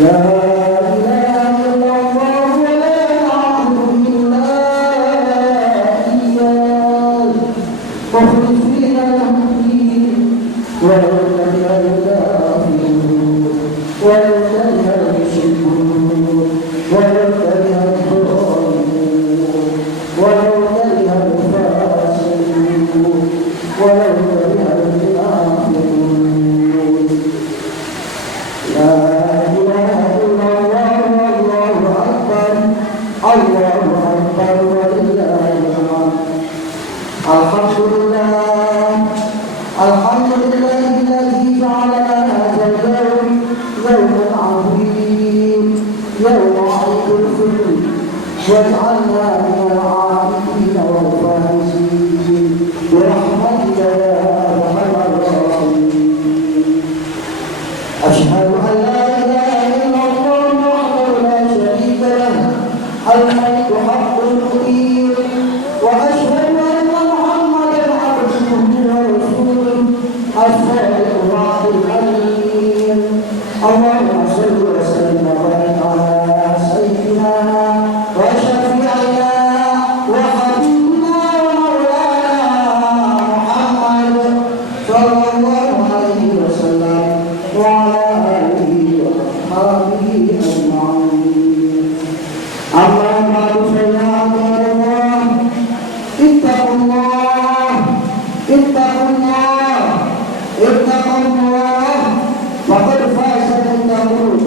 لا إله إلا الله ولا نعبد إلا إياه مخلصين له الدين ولو كره الكافرون ولو كره المشركون ولو كره الظالمون ولو كره الفاسقون ولو كره الكافرون لا إله إلا الله والله أكبر الله أكبر ولله الحمد الحمد لله الذي جعل هذا اليوم يوما عظيم يوم عيد الفطر واجعلنا من العائدين والفائزين برحمتك يا أرحم الراحمين. أشهد أن لا إله إلا الله وحده لا شريك له الملك حق المقيم وأشهد أن محمدا عبده ورسوله الصادق الوعد الأمين. اللهم صل وسلم وبارك على سيدنا وشفيعنا وحبيبنا ومولانا محمد صلى الله عليه وسلم وعلى آله وأصحابه أجمعين. أما بعد فيا عباد الله اتقوا الله اتقوا الله اتقوا الله فقد فاز المتقون.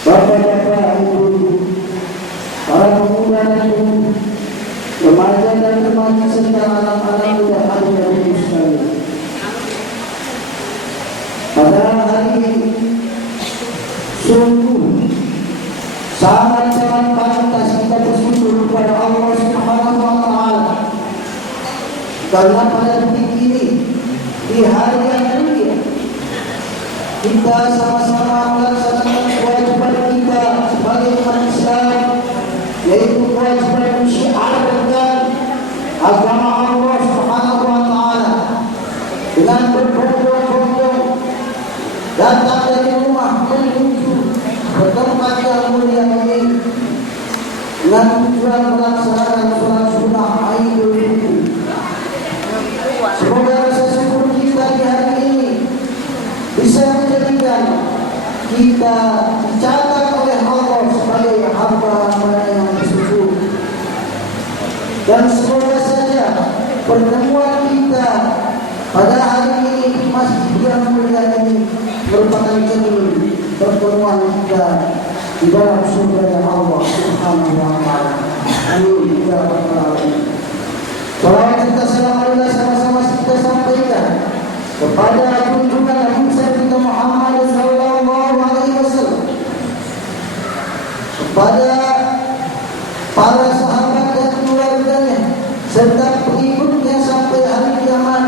Bapak-bapak, ibu, para pemuda dan remaja dan remaja serta anak-anak muda yang sekalian. Pada hari ini sungguh sangat-sangat pantas kita bersyukur kepada Allah Subhanahu wa Ta'ala, karena pada detik ini di hari yang mulia kita sama-sama melaksanakan kewajiban kita sebagai umat Islam, yaitu kewajiban mensyiarkan agama Allah Subhanahu wa Ta'ala dengan berbondong-bondong datang dari rumah menuju ke tempat yang mulia ini dengan tujuan melaksanakan sholat sunnah Idul Fitri. Semoga rasa syukur kita di hari ini bisa menjadikan kita dicatat oleh Allah sebagai hamba-hamba yang bersyukur. Dan semoga saja pertemuan kita pada hari ini di masjid yang mulia ini merupakan cermin pertemuan kita di dalam surga Allah Subhanahu wa Ta'ala. Amin ya rabbal alamin. Salawat kita salam sama-sama kita sampaikan kepada junjungan Nabi kita Muhammad sallallahu alaihi wasallam, kepada para sahabat dan keluarganya serta pengikutnya sampai hari kiamat,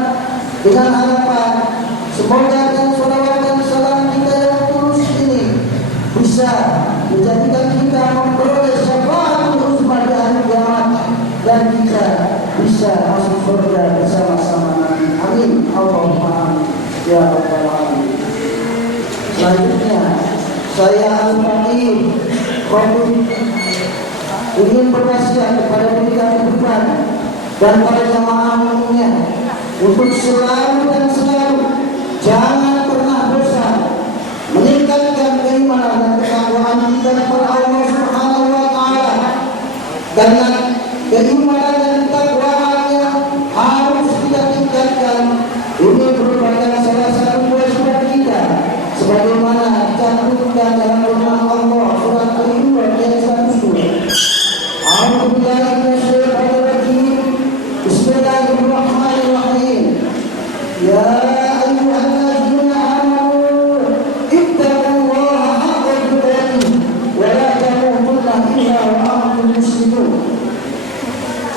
dengan harapan semoga dan salawat dan salam kita yang tulus ini bisa menjadikan kita memperoleh syafaatul uzma di hari kiamat dan kita bisa masuk surga bersama-sama Nabi. Amin. Allahumma amin ya rabbal alamin. Selanjutnya saya Al-Fatih ingin berwasiat kepada diri kami pribadi dan para jamaah umumnya untuk selalu dan selalu jangan pernah bosan meningkatkan keimanan dan ketakwaan kita kepada Allah Subhanahu wa Ta'ala, karena keimanan dan ketakwaan harus kita tingkatkan. Ini merupakan salah satu kewajiban kita sebagaimana dicantumkan dalam firman Allah surat Al-Imran ayat 1. A'udzubillahi minasyaitonir rajim. Bismillahirrahmanirrahim. Ya ayyuhalladzina amanu ittaqullaha haqqa tuqatih wa la tamutunna illa wa antum muslimun.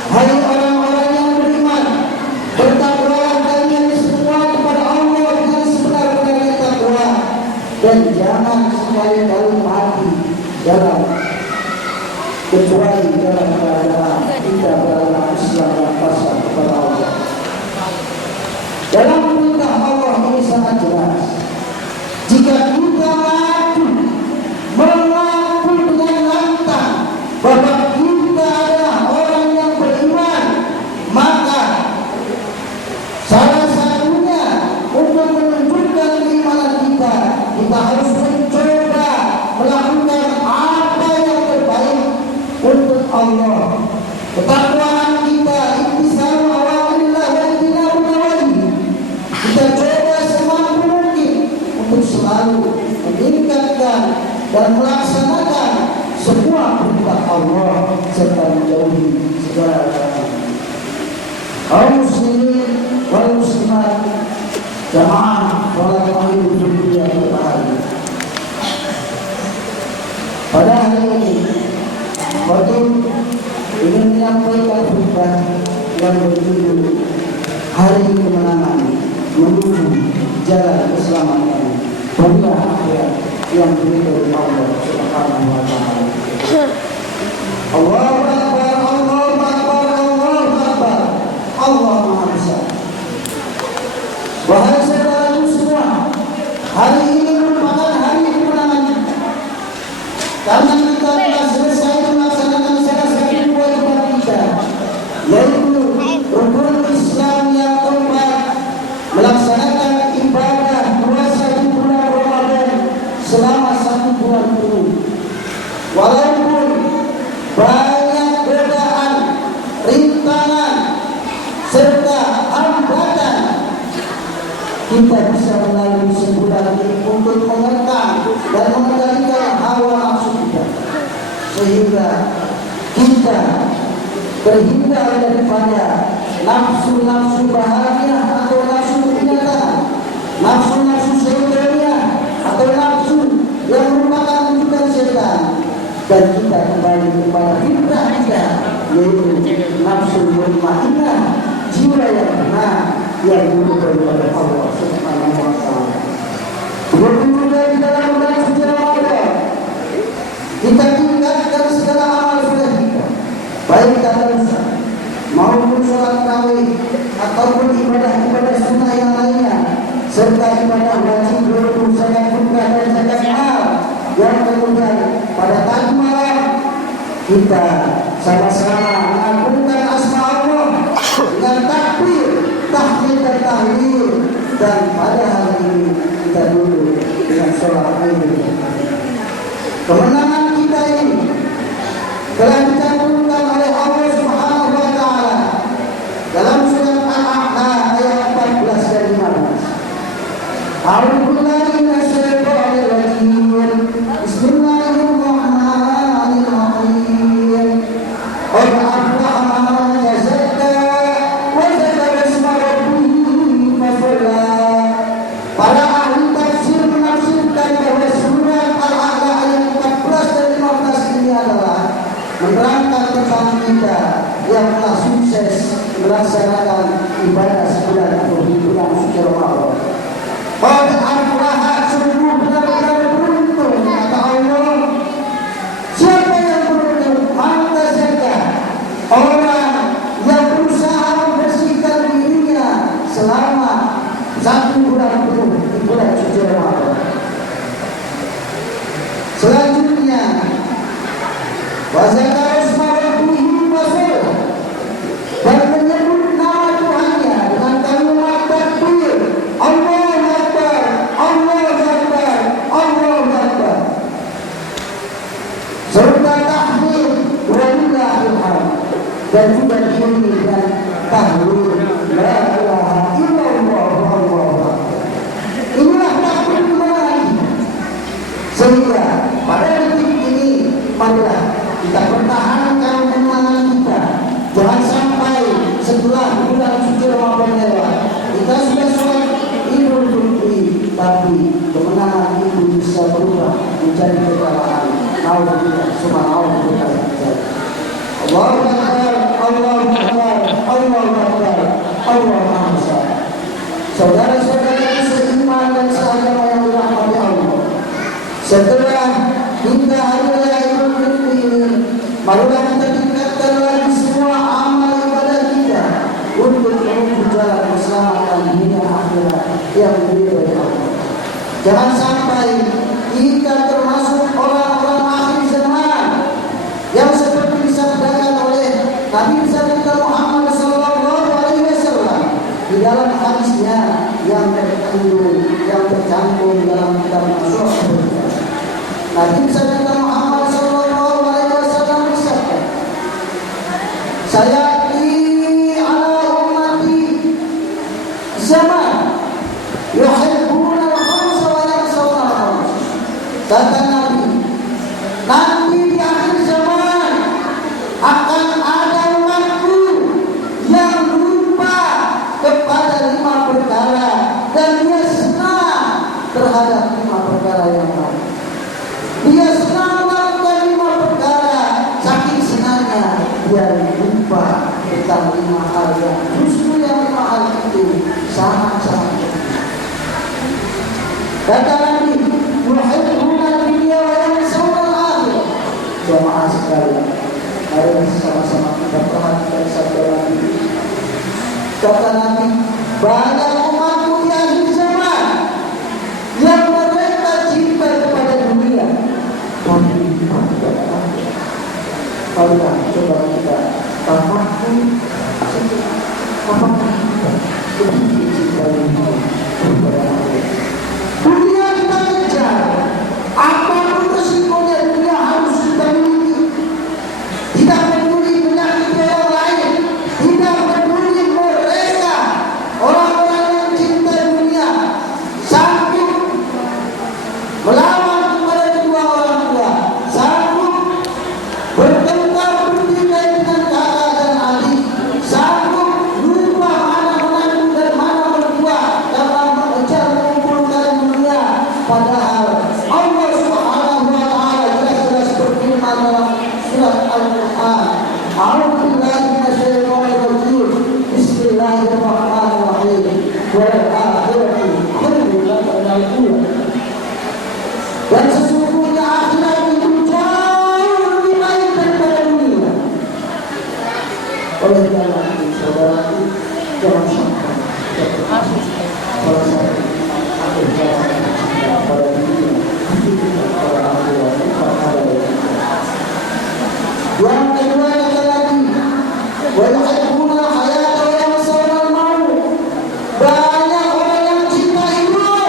Hai orang-orang yang beriman, bertakwalah kalian semua kepada Allah dengan sebenar-benarnya takwa, dan jangan sekali-kali mati dalam kecuali dalam keadaan kita beragama Islam dan pasrah kepada Allah. Dalam perintah Allah ini sangat jelas. Jika kita mati kita harus mencoba melakukan apa yang terbaik untuk Allah. Ketakwaan kita intisar awamillah wa ijtinabun nawahi. Kita coba semampu mungkin untuk selalu meningkatkan dan melaksanakan semua perintah Allah serta menjauhi segala larangan. Kaum muslimin wal muslimat, jamaah sholat maghrib yang berbahagia. Pada hari ini, khotib ingin menyampaikan khutbah yang berjudul Hari Kemenangan Menuju Jalan Keselamatan Dunia Akhirat yang diberi Allah Subhanahu wa Ta'ala. Allahu Akbar, Allahu Akbar, Allahu Akbar. Allah Maha Besar. Wahai saudaraku semua, hari ini merupakan hari kemenangan kita. Karena kita telah selesai melaksanakan salah satu kewajiban kita, yaitu rukun Islam yang keempat, melaksanakan ibadah puasa di bulan Ramadan selama 1 bulan penuh. Walaupun banyak godaan, rintangan, serta hambatan, kita bisa melalui sebulan ini untuk mengekang dan mengendalikan hawa nafsu kita, sehingga kita terhindar daripada nafsu-nafsu bahagia atau nafsu kenyataan, nafsu-nafsu syaitaniyah atau nafsu yang merupakan rujukan setan, dan kita kembali kepada fitrah kita, yaitu nafsu mutmainnah, jiwa yang benar yang diridhoi oleh Allah Subhanahu wa Ta'ala. Begitu juga di dalam bulan suci Ramadan, kita tingkatkan segala amal sunnah kita, baik tadarus maupun sholat tarawih ataupun ibadah-ibadah sunnah yang lainnya, serta ibadah wajib berupa zakat fitrah dan zakat mal, yang kemudian pada tadi malam kita sama-sama mengagungkan asma Allah dengan takbir, tahmid dan tahlil, dan pada hari ini kita duduk dengan sholat Idul. Kemenangan kita ini telah dicantumkan oleh Allah Subhanahu wa Ta'ala dalam surat Al-A'la ayat 14 dan 15. A'udzubillahi minasyaitonir rajim. Bismillahirrahmanirrahim. Qad aflaha man tazakka wa dzakara isma rabbih fasalla. Para ahli tafsir menafsirkan bahwa surat Al-A'la ayat 14 dan 15 ini adalah menerangkan tentang kita yang telah sukses melaksanakan ibadah sebulan atau bulan suci Ramadan. Qad aflaha, sungguh benar-benar beruntung, kata Allah. Siapa yang beruntung? Man tazakka, orang yang berusaha membersihkan dirinya selama 1 bulan penuh di bulan suci Ramadan. Selanjutnya, wa dzakara isma rabbih fasalla, dan menyebut nama Tuhannya dengan kalimat takbir, Allahu Akbar, Allahu Akbar, Allahu Akbar, serta tahmid walillahil hamd, dan juga diiringi dengan tahlil la ilaha illallah Allahu Akbar. Inilah takbir kemenangan. Sehingga pada detik ini marilah kita pertahankan kemenangan kita. Jangan sampai setelah bulan suci Ramadan lewat kita sudah sholat Idul Fitri, tapi kemenangan itu bisa berubah menjadi kekalahan. Naudzubillah, subhanallah. Allahu Akbar, Allahu Akbar, Allahu Akbar, Allahu Akbar. Saudara-saudara seiman dan seagama yang dirahmati Allah, setelah kita hari raya Idul Fitri ini, marilah kita tingkatkan lagi semua amal ibadah kita untuk menuju jalan keselamatan dunia akhirat yang diridhoi Allah. Jangan sampai kita termasuk orang-orang akhir zaman yang seperti disabdakan oleh Nabi besar kita Muhammad sallallahu alaihi wasallam di dalam hadis hadisnya yang tercantum dalam kitab Al-Qur'an. Nabi kita Muhammad sallallahu alaihi wasallam bersabda, "Sayati ala ummati zaman yuhibbuna al-khamsa wa yansawna al-khamsa." Kata Nabi, nanti di akhir zaman akan ada umatku yang lupa kepada 5 perkara dan dia senang terhadap 5 perkara yang lain. Dia senang melakukan 5 perkara, saking senangnya dia lupa tentang 5 hal yang justru yang 5 hal itu sangat-sangat penting. Kata Nabi, yuhibbuna dunya wa yansawna al-akhirah. Jamaah sekalian, mari sama-sama kita perhatikan sabda Nabi. Kata Nabi, banyak umatku di akhir zaman yang mereka cinta kepada dunia, tapi tidak akhir. Marilah coba kita tamatkan apakah kita begitu cinta dunia kepada akhir. Dunia kita kejar, apapun resikonya dunia harus kita miliki. Tidak peduli penyakit yang lain, tidak peduli mereka orang-orang yang cinta dunia sanggup melawan kepada kedua orang tua, sanggup bertengkar bertikai dengan kakak dan adik, sanggup lupa mana menantu dan mana mertua dalam mengejar mengumpulkan dunia. Padahal Allah Subhanahu wa taala jelas-jelas berfirman dalam surat Al-Qur'an, "A'udzu billahi minasyaitonir rajim. Bismillahirrahmanirrahim. Wal akhiratu khairun laka minal ula." Dan sesungguhnya akhirat itu jauh lebih baik daripada dunia. Oleh karena itu, saudaraku, jangan sampai kalau saya akhir zaman pada dunia, pada akhirat bukan ada yang. Yang kedua kata lagi, wa yuhibbuna al-hayata wa yansawna al-maut. Banyak orang yang cinta hidup,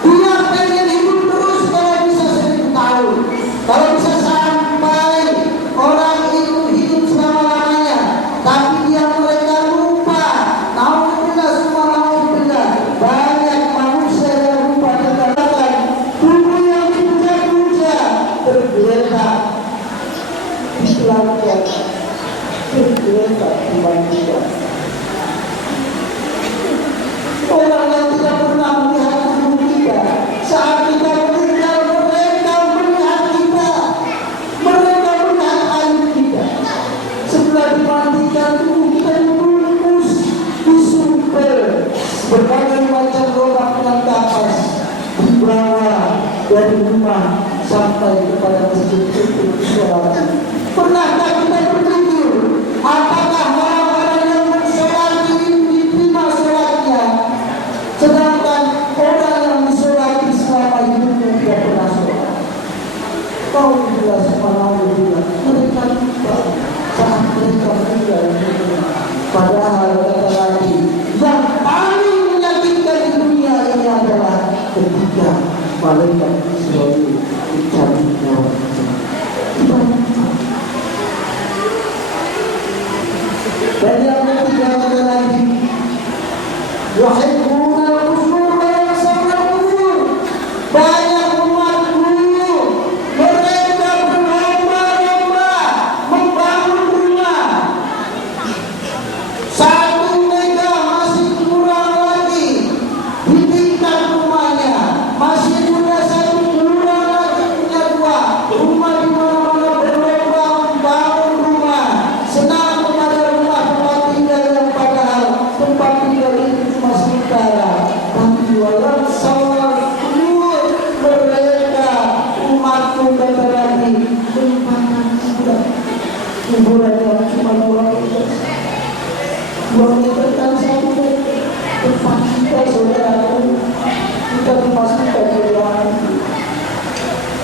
dia pengen hidup terus kalau bisa 1000 tahun, kalau bisa sampai orang itu hidup selama-lamanya. Tapi mereka lupa, naudzubillah semua naudzubillah, banyak manusia yang lupa dikatakan tubuh yang dipuja-puja tergeletak diselangkan, tergeletak dibandingkan. Orang yang tidak pernah melihat tubuh kita saat kita meninggal, mereka melihat kita, mereka melihat aib kita. Setelah dimandikan tubuh kita dibungkus, disumpel berbagai macam logam yang kapas, dibawa dari rumah sampai kepada masjid untuk disolati. Pernahkah kita berpikir apakah orang-orang yang bersolat ini diterima solatnya, sedangkan orang yang disolati selama hidupnya tidak pernah solat? Kau juga subhanallah, mereka lupa saat mereka meninggal dunia. Padahal kata lagi, yang paling menyakitkan di dunia ini adalah ketika malaikat Israel mencabut nyawa kita. Dan yang ketiga kata lagi, yuhibbuna al-qusur wa yansawna al-qubur. Banyak umatku mereka berlomba-lomba membangun rumah. Satu mega masih kurang lagi di tingkat rumahnya, masih punya satu kurang lagi punya 2 rumah, di mana-mana berlomba membangun rumah. Senang kepada rumah tempat tinggal yang padahal tempat tinggal itu cuma sementara. Tapi walau sawal kubur, mereka umatku kata lagi melupakan kuburan yang cuma 2 meter. 2 meter kan 1 meter. Tempat kita saudaraku, kita dimasukkan ke ruangan itu.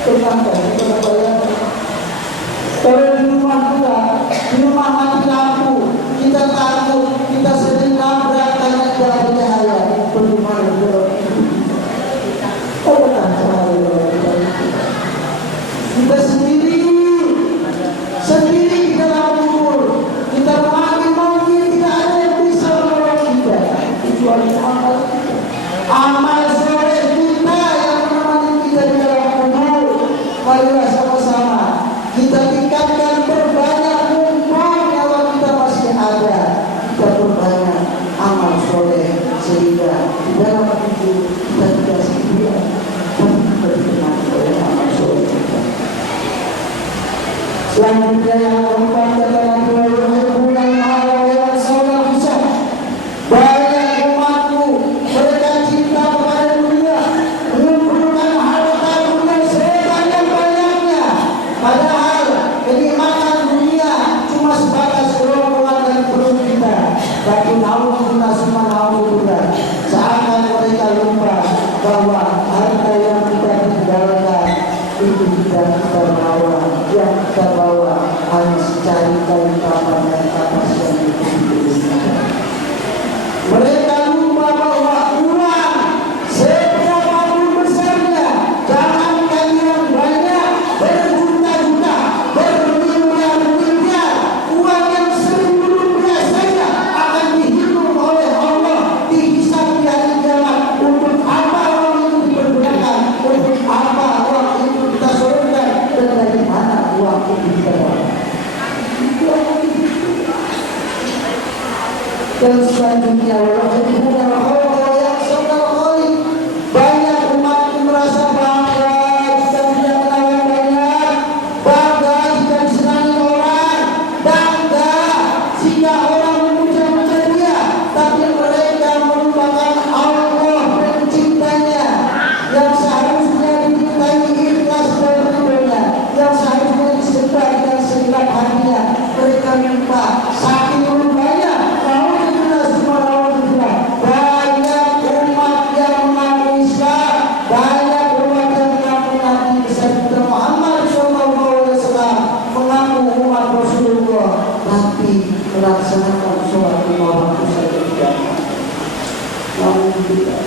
Kenapa kita bayangkan? Kalau di rumah kita, di rumah mati lampu, kita takut, kita sering nabrak karena tidak bercahaya. kecuali amal kita. Amal soleh kita yang menemani kita di dalam kubur. Marilah sama-sama kita tingkatkan, perbanyak mumpung nyawa kita masih ada. Kita perbanyak amal soleh sehingga di dalam hidup kita tidak sendirian, tapi kita ditemani oleh amal soleh kita. Selanjutnya yang keempat adalah bulan yang saudara bisa banyak umatku mereka cinta kepada dunia, mengumpulkan harta dunia sebanyak-banyaknya, padahal kenikmatan dunia cuma sebatas kerongkongan dan perut kita. Tapi naudzubillah summa naudzubillah, seakan mereka lupa bahwa harta yang kita tinggalkan itu tidak kita bawa, yang kita bawa hanya secari kain kapan dan kapas yang kita. Mereka lupa bahwa uang seberapapun besarnya, jangankan yang banyak berjuta-juta, bermiliar-miliar, uang yang 1000 rupiah saja akan dihitung oleh Allah, dihisab di hari kiamat. Untuk apa uang itu dipergunakan? Untuk apa uang itu kita sorongkan? Dan dari mana uang itu kita bawa? Dan selanjutnya banyak umat merasa bangga jika dia kenal yang banyak, bangga jika disenangi orang, bangga jika orang memuja-muja dia, tapi mereka melupakan Allah penciptanya yang seharusnya dicintai ikhlas dan ridhonya, yang seharusnya disembah dengan segenap hatinya. Mereka lupa, saking lupanya banyak umat yang mengaku Islam, banyak umat yang mengaku Nabi besar kita Muhammad SAW, mengaku umat Rasulullah, tapi melaksanakan sholat 5 waktu saja tidak. Namun kita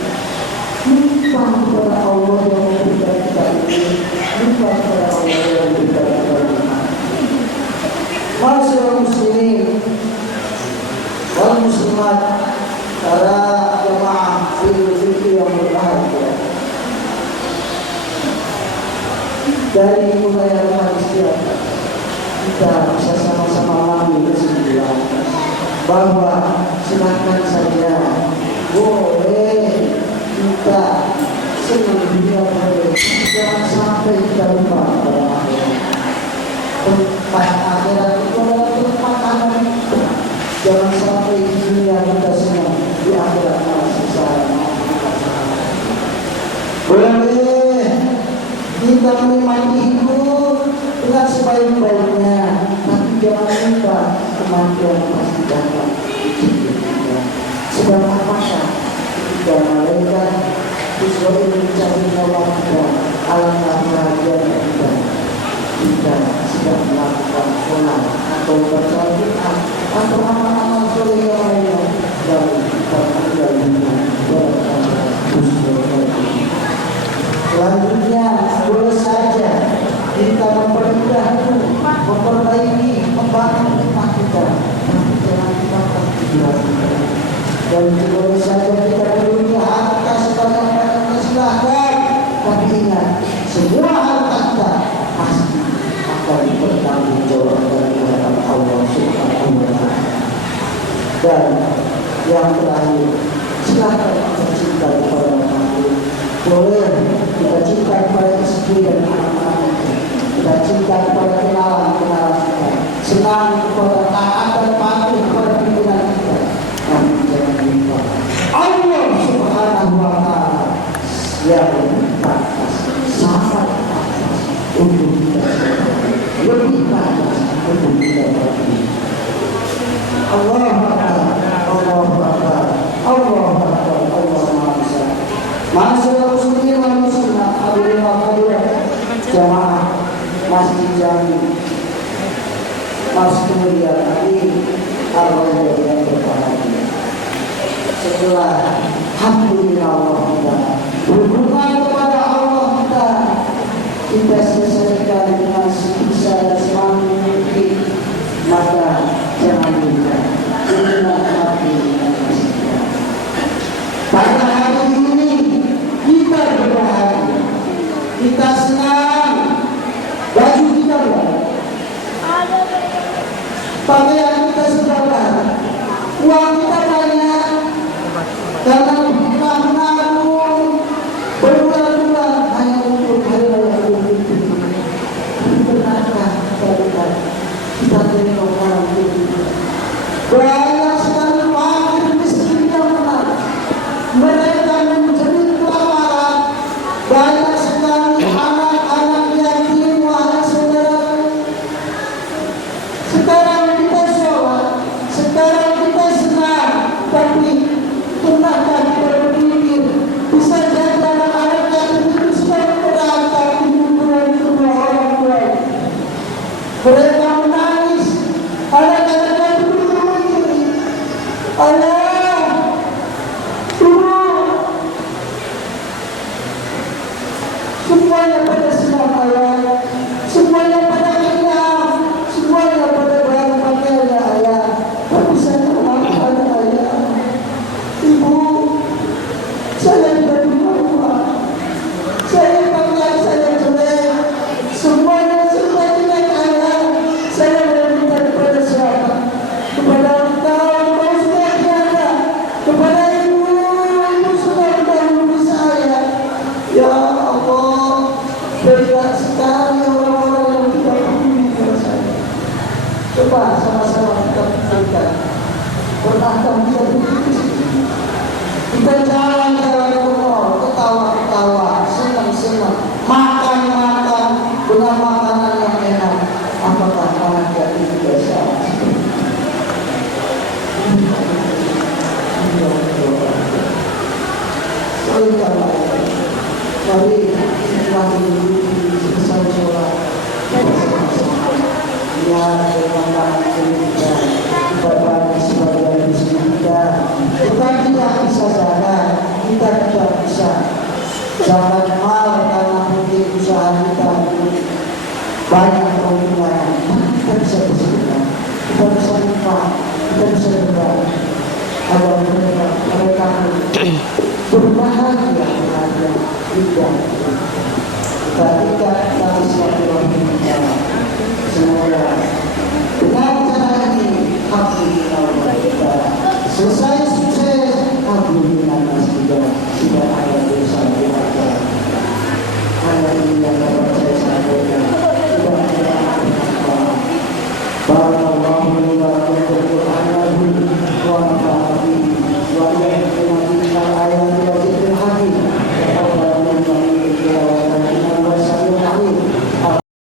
lupa kepada Allah yang memberikan kita ini, lupa kepada Allah yang memberikan kita ini. Masyaallah muslimin wal muslimat, para jemaah fikih yang berbahagia, dari mulai hadis kita bisa sama-sama mengambil kesimpulan bahwa silakan saja boleh kita senang dunia, boleh, jangan sampai kita lupa pada akhirat. Tempat akhirat itu adalah tempat amal kita. Jangan sampai di dunia kita senang, di akhirat malah sengsara. Boleh kita menikmati hidup dengan sebaik-baiknya, tapi jangan lupa kematian pasti datang. Sedang apakah ketika malaikat Israel mencari nyawa kita, alangkah bahagianya kita sedang melakukan sholat atau baca Al-Quran atau amal-amal soleh yang lainnya, dan kita tinggal dengan selanjutnya boleh saja kita mempermudah, memperbaiki, membangun rumah kita, tapi jangan kita tergiur. Dan boleh saja kita memiliki harta sebanyak-banyaknya, silahkan, tapi ingat semua harta kita pasti akan dipertanggungjawabkan di hadapan Allah Subhanahu wa Ta'ala. Dan yang terakhir, silakan kita cinta kepada orang lain. Boleh kita cinta kepada istri dan anak-anak kita, kita cinta kepada kenalan kita, senang kepada taat dan patuh kepada pimpinan kita. Namun jangan lupa Allah Subhanahu wa Ta'ala yang batas, sangat batas untuk kita, lebih batas untuk kita berarti. Allah Akbar, Allah Akbar, Allah Akbar, Allah Maha Besar. Masyaallah muslimin wal muslimat, hadirin wa hadirat jamaah Masjid Jami, Masjid Mulia Nabi Ar-Raja yang berbahagia. Setelah alhamdulillah Allah kita berhubungan kepada Allah kita selesaikan dengan sebisa dan semampu mungkin, maka jangan lupa dengan hati yang masih. pakaian kita sederhana, uang kita banyak, karena kita menabung berbulan-bulan hanya untuk hari raya Idul Fitri. Benarkah kita terima orang itu? Banyak sekali fakir miskin yang benar, mereka menjadi kelaparan. Banyak sekali anak-anak yatim, wahai saudara. Sekarang kita sholat, sekarang kita senang, tapi pernahkah kita berpikir bisa jadi anak-anak yatim itu sudah berangkat di kuburan kedua orang tua? Mereka menangis, anak-anak yatim berdiri, ayah, ibu, semuanya pada senang ayah, semuanya pada kenyang, semuanya pada barang pakaiannya ayah. Tapi saya mengatakan ayah, ibu, saya tidak rumah, saya pakaian saya jelek, semuanya sudah jelek ayah. Saya meminta kepada siapa? Kepada engkau sudah tiada, kepada ibu sudah mendahului saya. Ya Allah, banyak sekali orang-orang yang tidak peduli kepada saya. Coba sama-sama kita pikirkan, pernahkah kita berpikir kita jalan-jalan ke mall, ketawa-ketawa, senang-senang, makan-makan dengan makanan yang enak? Apakah anak yatim biasa? Mari setelah selesai sholat, ya terima kita kepada sebagian kita. Kita tidak bisa zakat, kita tidak bisa zakat.